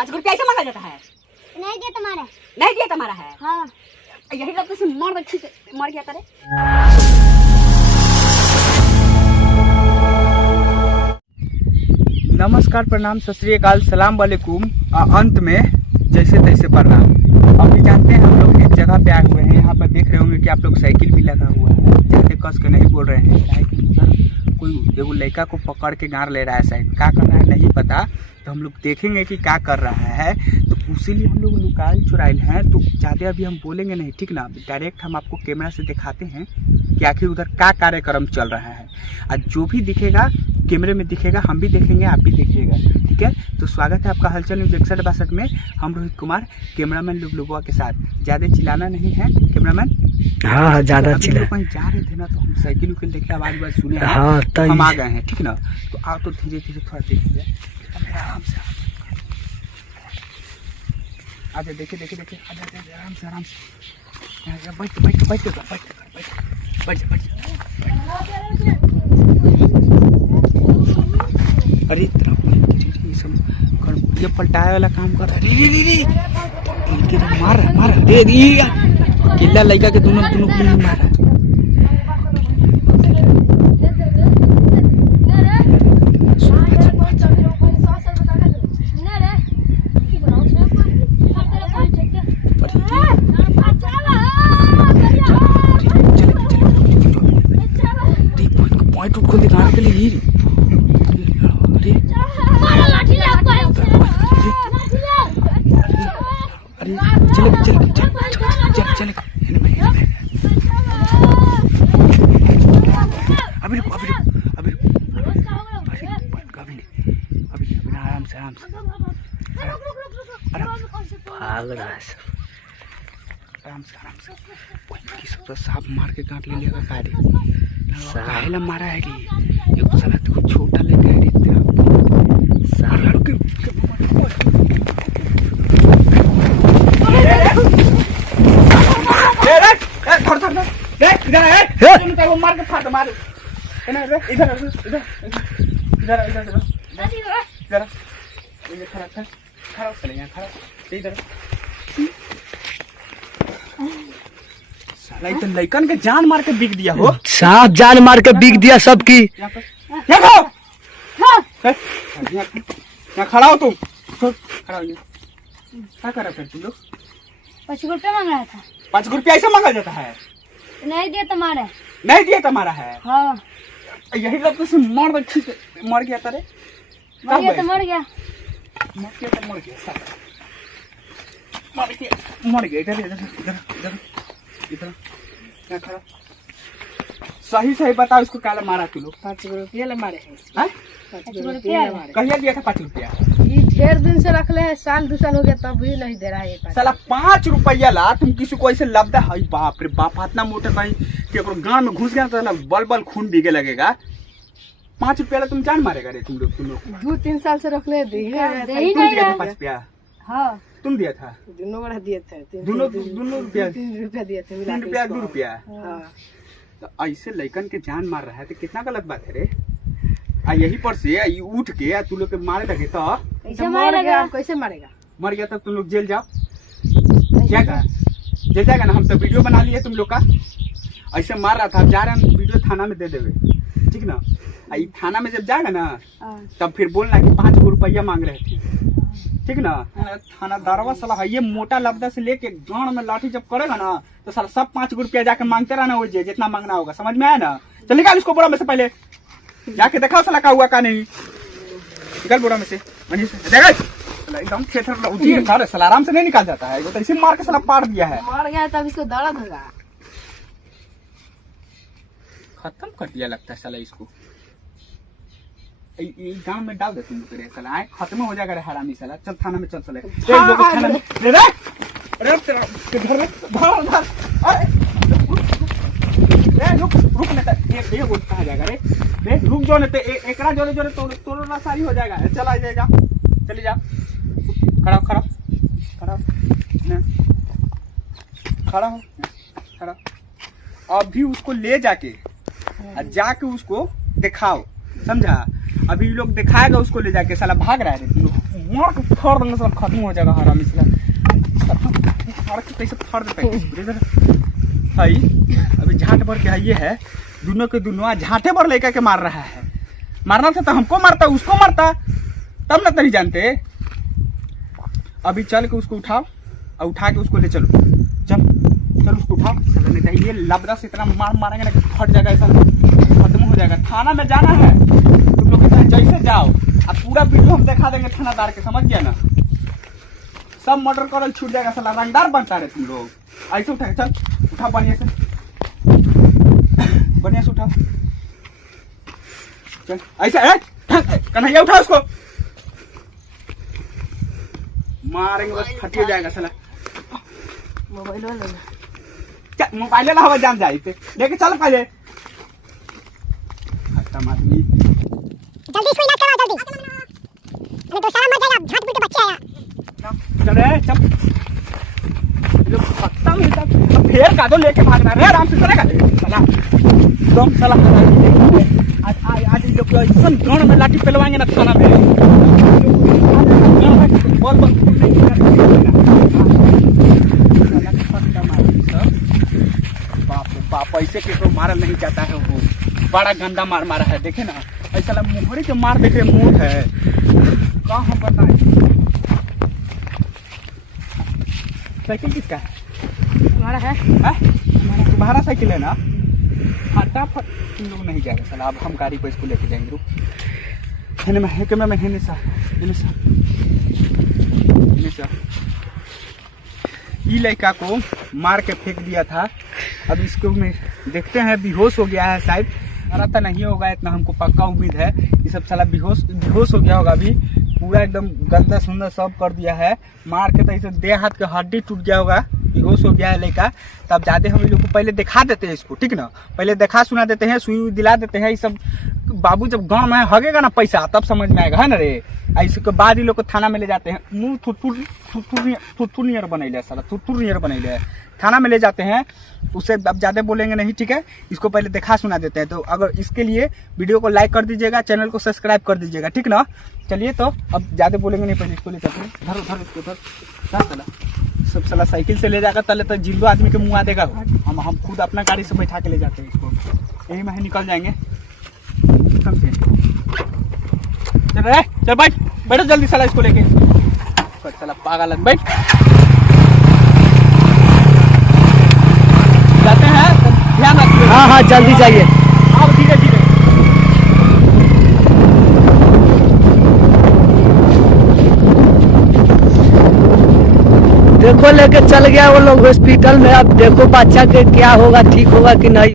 5 रुपया ऐसे मांगा जाता है? नहीं दिया तुम्हारा। नहीं दिया तुम्हारा है? हाँ। यही लगता से मर गया करे। नमस्कार, प्रणाम, सत श्री अकाल, सलाम वालेकुम। अंत में जैसे तैसे प्रणाम। अभी जानते हैं हम लोग एक जगह पे आए हुए हैं। यहाँ पर देख रहे होंगे कि आप लोग साइकिल भी लगा हुआ है। ज्यादा कस के नहीं बोल रहे हैं, काहे कि उधर कोई एगो लड़का को पकड़ के गाड़ ले रहा है। शायद क्या कर रहा है नहीं पता, तो हम लोग देखेंगे कि क्या कर रहा है। तो उसीलिए हम लोग लुकाइल चुराइल हैं। तो ज़्यादा अभी हम बोलेंगे नहीं, ठीक ना। डायरेक्ट हम आपको कैमरा से दिखाते हैं कि आखिर उधर क्या कार्यक्रम चल रहा है। और जो भी दिखेगा कैमरे में दिखेगा, हम भी देखेंगे, आप भी देखिएगा, ठीक है। तो स्वागत है आपका हलचल न्यूज 6162 में। हम रोहित कुमार, कैमरामैन लुबलुबुआ के साथ। ज़्यादा चिल्लाना नहीं है कैमरामैन। हाँ ज़्यादा चिल्ला। कहीं जा रहे थे ना, तो हम साइकिल उकिल देखे, आवाज सुने, हाँ, तो हम आ गए हैं, ठीक ना। तो आओ तो धीरे धीरे थोड़ा देखिए, आराम से आजा, देखिए देखिए देखिए, आजा आराम से आराम से बैठ। अरे इतना ये पलटाए वाला काम कर रहा है। मार रे किला लड़का के दोनों मार रहा है। पॉइंट उठ को दिखाने के लिए चले अभी आराम से भाग रहा है सब। आराम से की सब तो सांप मार के काट ले लिया कार्य। साला मारा है कि एक साला तो छोटा लेके है इतना साला के इधर वो मार के फाड़ मार इधर खड़ा चले यहाँ खड़ा इधर। साला इधर लइकन के जान मार के बिक दिया हो। सांप जान मार के बिक दिया सबकी। यहाँ खड़ा हो तुम, खड़ा हो। क्या कर रहे थे तुम लोग? 5 रुपया मांग रहा था। 5 रुपया ऐसे मांगा जाता है? नहीं दिया तुम्हारा। नहीं दिया तुम्हारा है? हाँ। यही लगता से मर गया तारे। मर गया तो मर गया। इधर खड़ा। सही बताओ, इसको क्या मारा तू लोग? 5 रुपया मारे हैं। 5 रुपया कहिया दिया था 5 रुपया? ये ढेर दिन से रख ले है, साल 2 साल हो गया तब भी नहीं दे रहा है। साला 5 रुपया ला तुम किसी को ऐसे लबदा है? बाप रे बाप, इतना मोटा भाई कि गांव में घुस गया तो बल खून भीगे लगेगा। 5 रुपया ला तुम जान मारेगा रे तुम लोग? 2-3 साल से रख ले दी है। तुम दिया था 5 रुपया? हाँ तुम दिया था? दोनों बड़ा दिए थे। दोनों रुपया? 3 रुपया दिए थे। 3 रुपया 2 रुपया? हाँ। तो ऐसे लइकन के जान मार रहा है तो कितना गलत बात है रे। यही पर से उठ के तू लोग के मारे लगे तो कैसे मारेगा? कैसे मारेगा? मर गया तो तुम लोग जेल जाओ। क्या कहा जेल जाएगा ना? हम तो वीडियो बना लिए तुम लोग का, ऐसे मार रहा था। जा रहे हैं वीडियो थाना में दे देवे, ठीक ना। थाना में जब जाएगा ना तब फिर बोलना कि 5 रुपया मांग रहे थे, ठीक ना। थानादारवा साला है ये मोटा लबदा से लेके गांड में लाठी जब करेगा ना तो साला सब 5 रुपया जाके मांगते रहना हो, जितना मांगना होगा। समझ में आया ना? चल निकाल इसको बोरा में से, पहले जाके देखा साला का हुआ का नहीं। निकाल बोरा में से, एकदम थेथर साला आराम से नहीं निकाल जाता है। तो इसी मार के साला पार दिया है। मर गया तब इसको दर्द होगा। खत्म कर दिया लगता है साला इसको। गांव में डाल दे तुम लोग साला, आए खत्म हो जाएगा रे हरामी साला। चल थाना में चल साला। थाना में अरे तेरा घर में रुक नहीं ये बोल कहा जाएगा रे रुक जो नहीं एकरा जोरे जोरे तोड़ो ना सारी हो जाएगा। चला जाएगा, चली जा। खड़ा अभी उसको ले जाके उसको दिखाओ, समझा। अभी लोग दिखाएगा उसको ले जाके। साला भाग रहा है रे, मार के फाड़ देंगे सब, खत्म हो जाएगा हरामी साला। फाड़ के कैसे फाड़ देता है इधर भाई। अभी झाट भर के है ये है, दोनों के दोनों झाटे भर लेकर के मार रहा है। मारना था तो हमको मारता, उसको मारता, तब ना तभी जानते। अभी चल के उसको उठाओ और उठा के उसको ले चलो, चल चल उसको उठाओ। नहीं तो ये लबड़ा से इतना मार मारेंगे ना कि फट जाएगा, ऐसा खत्म हो जाएगा। थाना में जाना है तुम लोग जैसे जाओ, अब पूरा वीडियो हम दिखा देंगे थानादार के, समझ गया ना। सब मर्डर करल छूट जाएगा, साला रंगदार बनता है तुम लोग। ऐसे उठा, चल उठा बढ़िया से, बढ़िया से उठा, चल ऐसा। कन्हैया उठा उसको, मारेंगे बस फटिए जाएगा साला। मोबाइल वाला मोबाइल ला हवा जान जाए लेके चल पहले। खत्म आदमी, जल्दी इसको इलाज करवाओ जल्दी, नहीं तो सारा मर जाएगा, झाट पीट के बच्चे आया। चल रे चल, लोग खत्म है तब फिर का तो लेके भागना रे, आराम से चलेगा साला। तुम साला आज आज लोग ऐसा गांव में लाठी पेलवाएंगे ना थाना में, बोल बोल बाप ऐसे के तो मारल नहीं जाता है। वो बड़ा गंदा मार मारा है, देखे ना ऐसा मोहरी के मार देखे मुंह है। कहाँ हम बताएं, साइकिल किसका है? तुम्हारा है? तुम्हारा साइकिल है ना, फटाफट तुम लोग नहीं जाएगा साला। अब हम गाड़ी पर इसको लेके जाएंगे। रुक ये लड़का को मार के फेंक दिया था। अब इसको में देखते हैं, बेहोश हो गया है शायद, मरा तो नहीं होगा इतना हमको पक्का उम्मीद है। ये सब साला बेहोश हो गया होगा। अभी पूरा एकदम गंदा सुंदर सब कर दिया है, मार के तो इसे देह हाथ के हड्डी टूट गया होगा, बेहोश हो गया है लड़का। तब ज्यादा हम लोग को पहले दिखा देते हैं इसको, ठीक ना, पहले दिखा सुना देते हैं, सुई दिला देते हैं। ये सब बाबू जब गांव में हगेगा ना पैसा तब समझ में आएगा, है ना रे। इसके बाद ही लोग को थाना में ले जाते हैं। मुंह थुथुर नियर बनैले साला, थुथुर नियर बनैले थाना में ले जाते हैं। उससे अब ज्यादा बोलेंगे नहीं, ठीक है। इसको पहले दिखा सुना देते हैं। तो अगर इसके लिए वीडियो को लाइक कर दीजिएगा, चैनल को सब्सक्राइब कर दीजिएगा, ठीक ना। चलिए तो अब ज्यादा बोलेंगे नहीं, पहले इसको ले जाते हैं। धर इसको धर साला, सब साला साइकिल से ले जाकर तले तो जिल्लो आदमी के मुँह आ देगा। हम खुद अपना गाड़ी से बैठा के ले जाते हैं इसको, यही में निकल जाएंगे। समझे? चल बैठो जल्दी साला इसको लेके। साला पागल बैठ जाते हैं, तो ध्यान रखिए। हाँ जल्दी जाइए। हाँ ठीक है। देखो लेके चल गया वो लोग हॉस्पिटल में। अब देखो बच्चा के क्या होगा, ठीक होगा कि नहीं।